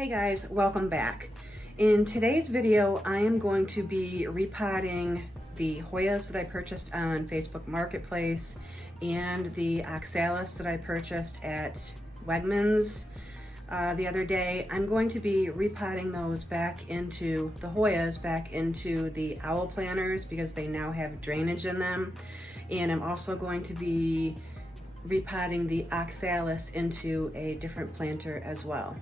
Hey guys, welcome back. In today's video, I am going to be repotting the Hoyas that I purchased on Facebook Marketplace and the Oxalis that I purchased at Wegmans the other day. I'm going to be repotting those back into the Hoyas, back into the owl planters because they now have drainage in them. And I'm also going to be repotting the Oxalis into a different planter as well.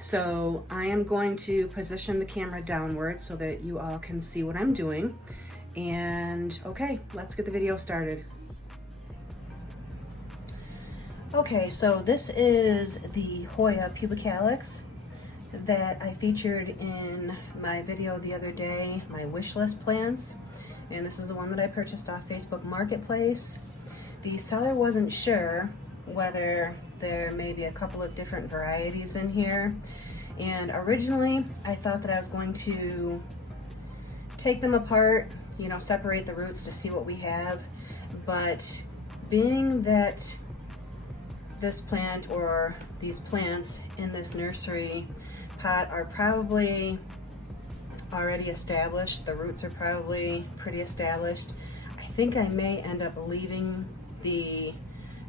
So I am going to position the camera downward so that you all can see what I'm doing. And okay, let's get the video started. Okay, so this is the Hoya pubicalis that I featured in my video the other day, my wish list plants. And this is the one that I purchased off Facebook Marketplace. The seller wasn't sure whether there may be a couple of different varieties in here. And originally, I thought that I was going to take them apart, you know, separate the roots to see what we have. But being that this plant or these plants in this nursery pot are probably already established, the roots are probably pretty established, I think I may end up leaving the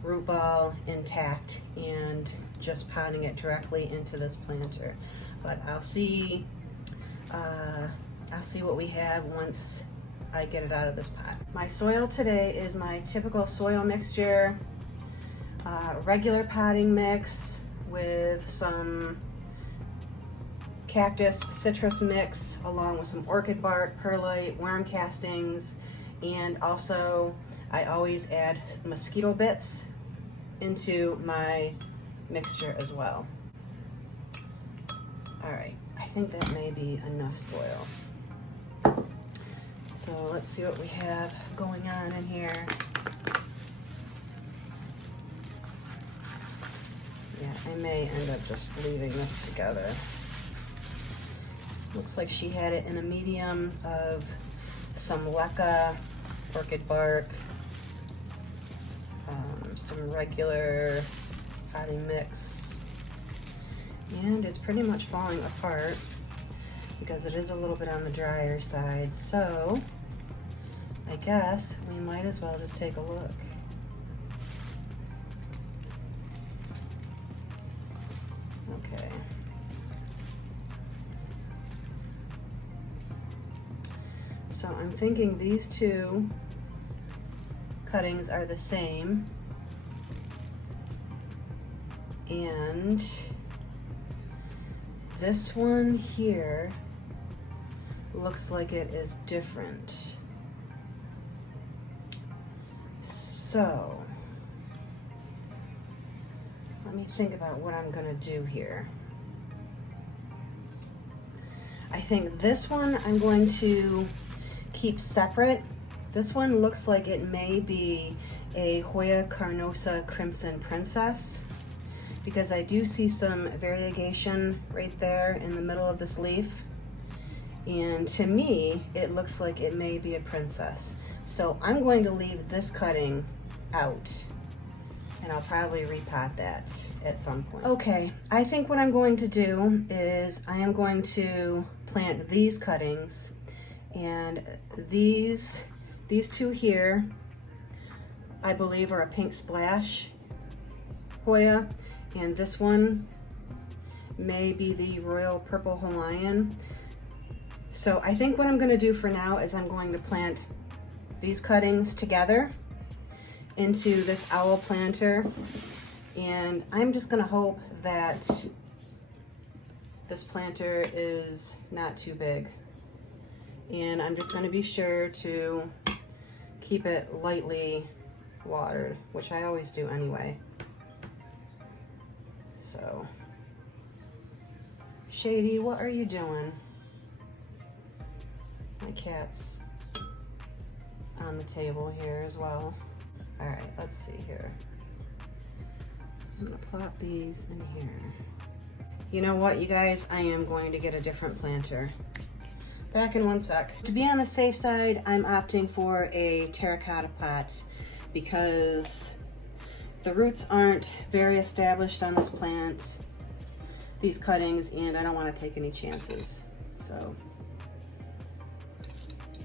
root ball intact and just potting it directly into this planter. But I'll see what we have once I get it out of this pot. My soil today is my typical soil mixture, regular potting mix with some cactus citrus mix along with some orchid bark, perlite, worm castings, and also I always add mosquito bits into my mixture as well. All right, I think that may be enough soil. So let's see what we have going on in here. Yeah, I may end up just leaving this together. Looks like she had it in a medium of some leca, orchid bark, some regular potting mix, and it's pretty much falling apart because it is a little bit on the drier side, so I guess we might as well just take a look. Okay. So I'm thinking these two cuttings are the same, and this one here looks like it is different. So let me think about what I'm gonna do here. I think this one I'm going to keep separate. This one looks like it may be a Hoya carnosa crimson princess because I do see some variegation right there in the middle of this leaf, and to me it looks like it may be a princess. So I'm going to leave this cutting out and I'll probably repot that at some point. Okay, I think what I'm going to do is I am going to plant these cuttings, and these two here I believe are a pink splash Hoya, and this one may be the royal purple Hawaiian. So I think what I'm going to do for now is I'm going to plant these cuttings together into this owl planter, and I'm just going to hope that this planter is not too big, and I'm just going to be sure to keep it lightly watered, which I always do anyway. So, Shady, what are you doing? My cat's on the table here as well. All right, let's see here. So I'm gonna plop these in here. You know what, you guys? I am going to get a different planter. Back in one sec. To be on the safe side, I'm opting for a terracotta pot because the roots aren't very established on this plant. these cuttings, and I don't want to take any chances. So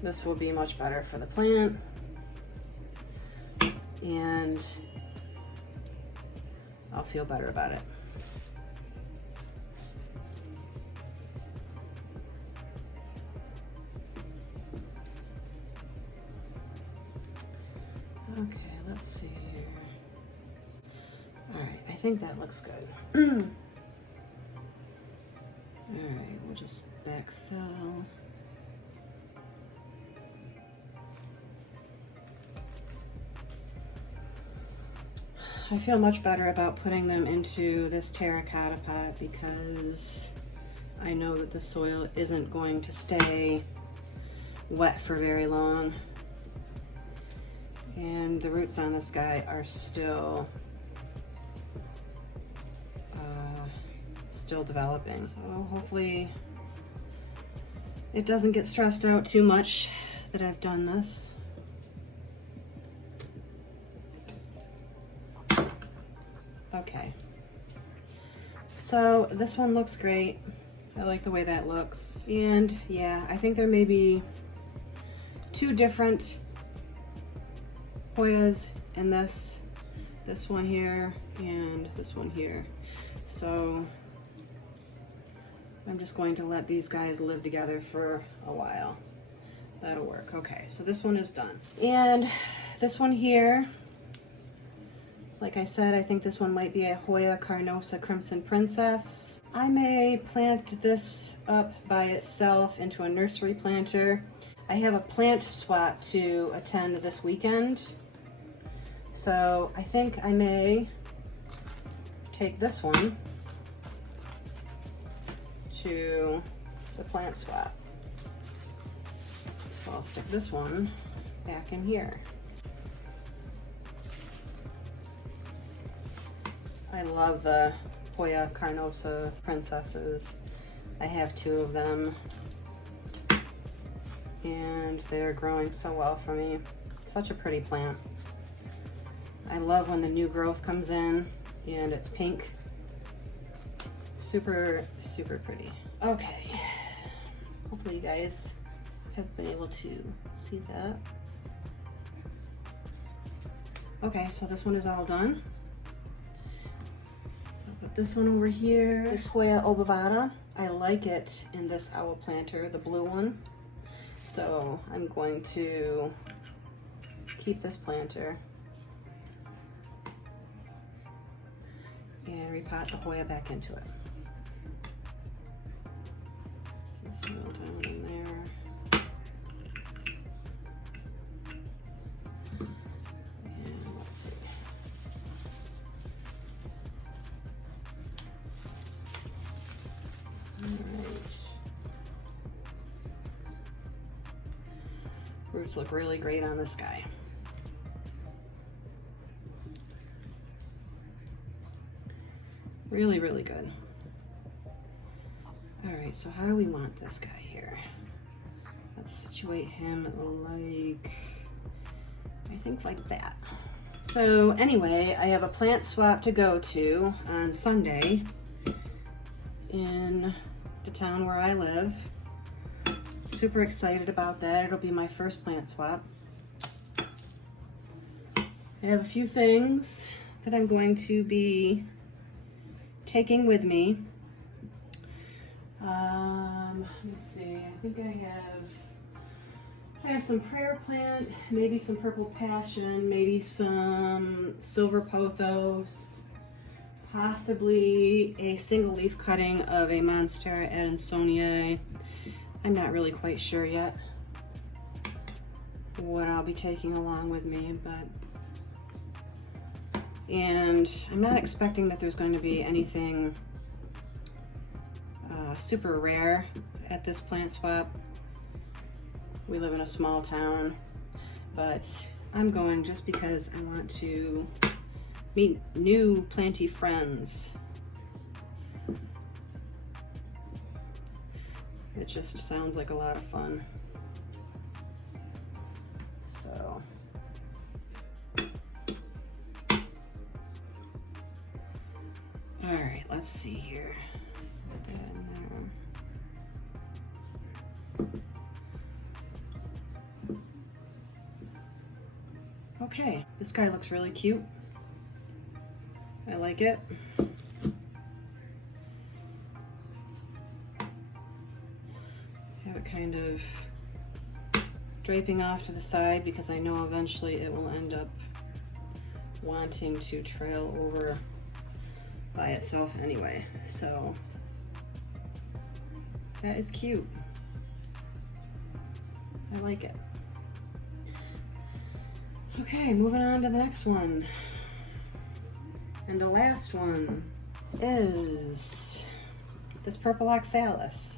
this will be much better for the plant, and I'll feel better about it. Okay, let's see here. All right, I think that looks good. All right, we'll just backfill. I feel much better about putting them into this terracotta pot because I know that the soil isn't going to stay wet for very long. And the roots on this guy are still developing. So hopefully it doesn't get stressed out too much that I've done this. Okay, so this one looks great. I like the way that looks. And yeah, I think there may be 2 different Hoyas in this one here and this one here. So I'm just going to let these guys live together for a while. That'll work. Okay, so this one is done. And this one here, like I said, I think this one might be a Hoya Carnosa Crimson Princess. I may plant this up by itself into a nursery planter. I have a plant swap to attend this weekend. So I think I may take this one to the plant swap. So I'll stick this one back in here. I love the Hoya Carnosa Princesses. I have 2 of them and they're growing so well for me. Such a pretty plant. I love when the new growth comes in and it's pink. Super, super pretty. Okay, hopefully you guys have been able to see that. Okay, so this one is all done. So put this one over here. This Hoya obovata, I like it in this owl planter, the blue one. So I'm going to keep this planter and repot the Hoya back into it. Some soil down in there. And let's see. All right. Roots look really great on this guy. Really, really good. All right, so how do we want this guy here? Let's situate him like, I think like that. So anyway, I have a plant swap to go to on Sunday in the town where I live. Super excited about that. It'll be my first plant swap. I have a few things that I'm going to be taking with me. Let me see, I think I have some prayer plant, maybe some purple passion, maybe some silver pothos, possibly a single leaf cutting of a Monstera Adansoniae. I'm not really quite sure yet what I'll be taking along with me, and I'm not expecting that there's going to be anything super rare at this plant swap. We live in a small town, but I'm going just because I want to meet new planty friends. It just sounds like a lot of fun. So all right, let's see here. Okay, this guy looks really cute. I like it. Have it kind of draping off to the side because I know eventually it will end up wanting to trail over by itself anyway. So that is cute. I like it. Okay, moving on to the next one. And the last one is this purple Oxalis.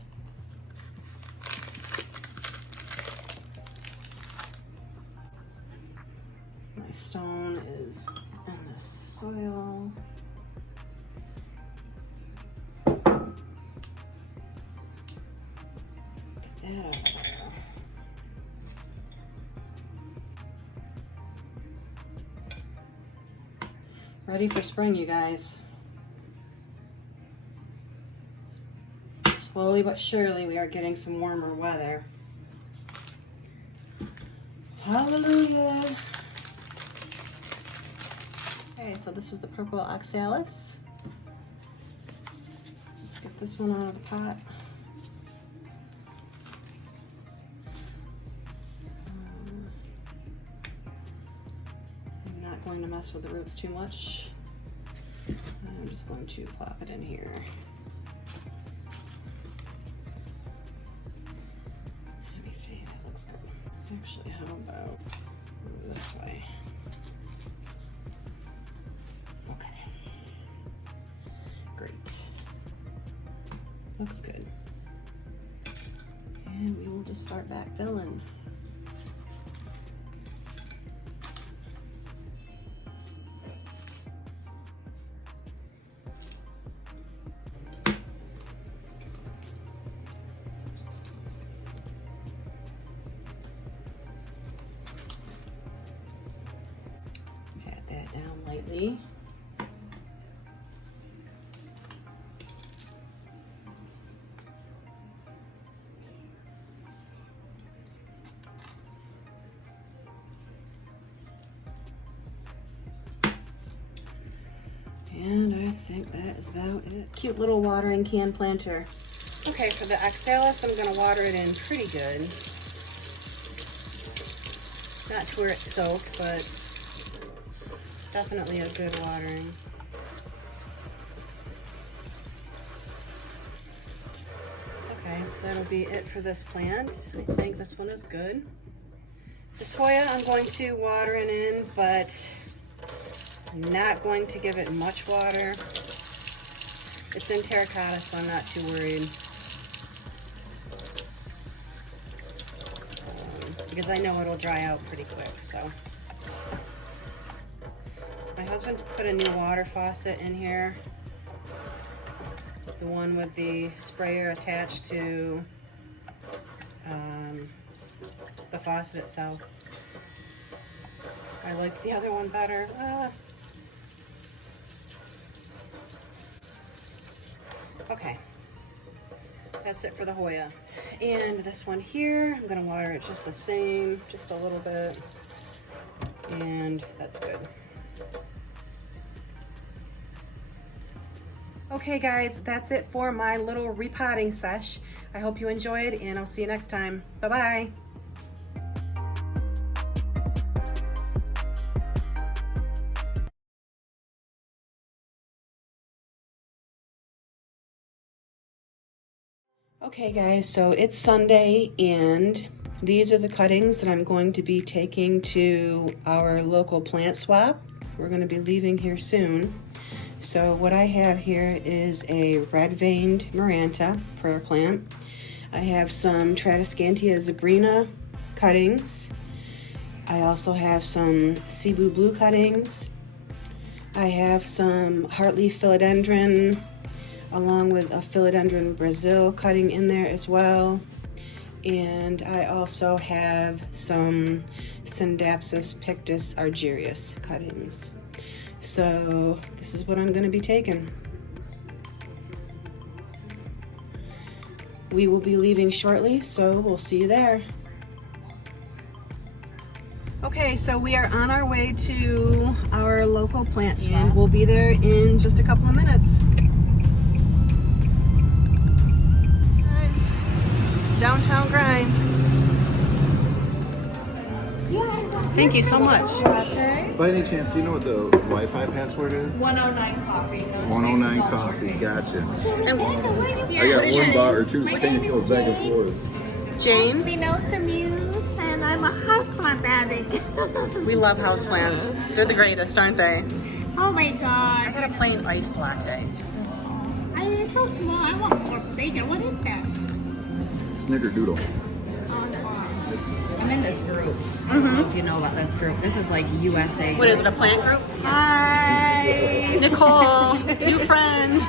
My stone is in the soil. Get that out of there. Ready for spring, you guys. Slowly but surely we are getting some warmer weather. Hallelujah. Okay, so this is the purple Oxalis. Let's get this one out of the pot. I'm not going to mess with the roots too much. I'm just going to plop it in here. Let me see, that looks good. Actually, how about this way? Okay. Great. Looks good. And we will just start backfilling. Pat that down lightly. And I think that is about it. Cute little watering can planter. Okay, for the Oxalis, I'm gonna water it in pretty good. Not to where it's soaked, but definitely a good watering. Okay, that'll be it for this plant. I think this one is good. This Hoya, I'm going to water it in, but I'm not going to give it much water. It's in terracotta, so I'm not too worried. Because I know it'll dry out pretty quick, so. My husband put a new water faucet in here. The one with the sprayer attached to the faucet itself. I like the other one better. Okay, that's it for the Hoya. And this one here, I'm gonna water it just the same, just a little bit, and that's good. Okay guys, that's it for my little repotting sesh. I hope you enjoyed, and I'll see you next time. Bye-bye. Okay guys, so it's Sunday, and these are the cuttings that I'm going to be taking to our local plant swap. We're going to be leaving here soon. So what I have here is a red-veined Maranta prayer plant. I have some Tradescantia zebrina cuttings. I also have some Cebu blue cuttings. I have some heartleaf philodendron, along with a philodendron Brazil cutting in there as well. And I also have some Syndapsus pictus argyrius cuttings. So this is what I'm going to be taking. We will be leaving shortly, so we'll see you there. Okay, so we are on our way to our local plant swap, and we'll be there in just a couple of minutes. Guys, downtown grind. Thank you so much. By any chance, do you know what the Wi-Fi password is? 109 coffee. 109 coffee. Gotcha. I got one bar or two. Change goes back and forth. Jane? Spinoza Muse, and I'm a houseplant addict. We love houseplants. They're the greatest, aren't they? Oh my I god. got a plain iced latte. It's so small. I want more bigger. What is that? Snickerdoodle. Oh, that's fine. I'm in this group. I don't know if you know about this group. This is like USA. What is it, a plant group? Hi! Nicole, new friend,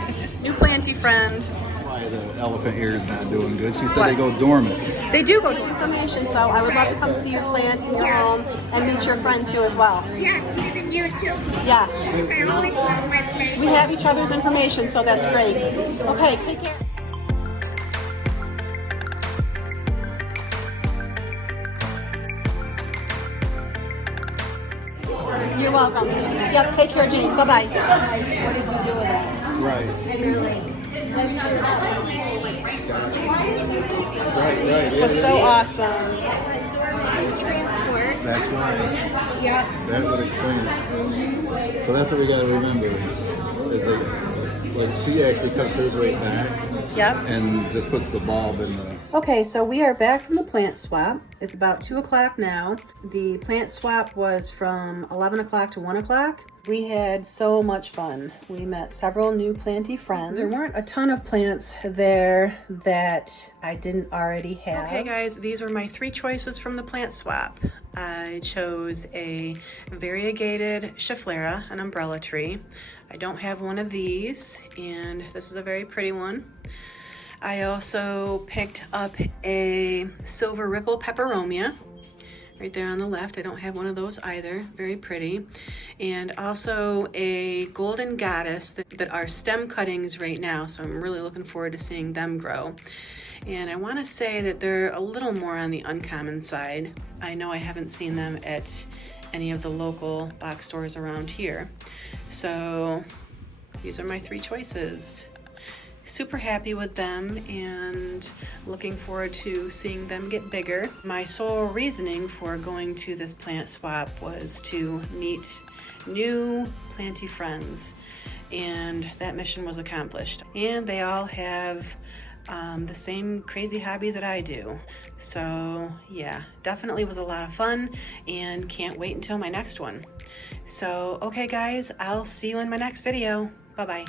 new planty friend. Why the elephant ear is not doing good? She said they go dormant. They do go to information, so I would love to come see your plants in your home and meet your friend too as well. Yeah, even you too. Yes. I always love my plants. We have each other's information, so that's great. Okay, take care. You're welcome. Yep, take care, Jane. Bye-bye. Right. Right. This was so awesome. That's why. Yeah. That would explain it. So that's what we gotta remember. Is like she actually cuts hers right back. Yep. And just puts the bulb in the. Okay, so we are back from the plant swap. It's about 2 o'clock now. The plant swap was from 11 o'clock to 1 o'clock. We had so much fun. We met several new planty friends. There weren't a ton of plants there that I didn't already have. Okay guys, these were my 3 choices from the plant swap. I chose a variegated Schefflera, an umbrella tree. I don't have one of these, and this is a very pretty one. I also picked up a silver ripple peperomia right there on the left. I don't have one of those either. Very pretty. And also a golden goddess that are stem cuttings right now, so I'm really looking forward to seeing them grow. And I want to say that they're a little more on the uncommon side. I know I haven't seen them at any of the local box stores around here. So these are my 3 choices. Super happy with them and looking forward to seeing them get bigger. My sole reasoning for going to this plant swap was to meet new planty friends, and that mission was accomplished. And they all have the same crazy hobby that I do. So yeah, definitely was a lot of fun and can't wait until my next one. So okay guys, I'll see you in my next video. Bye-bye.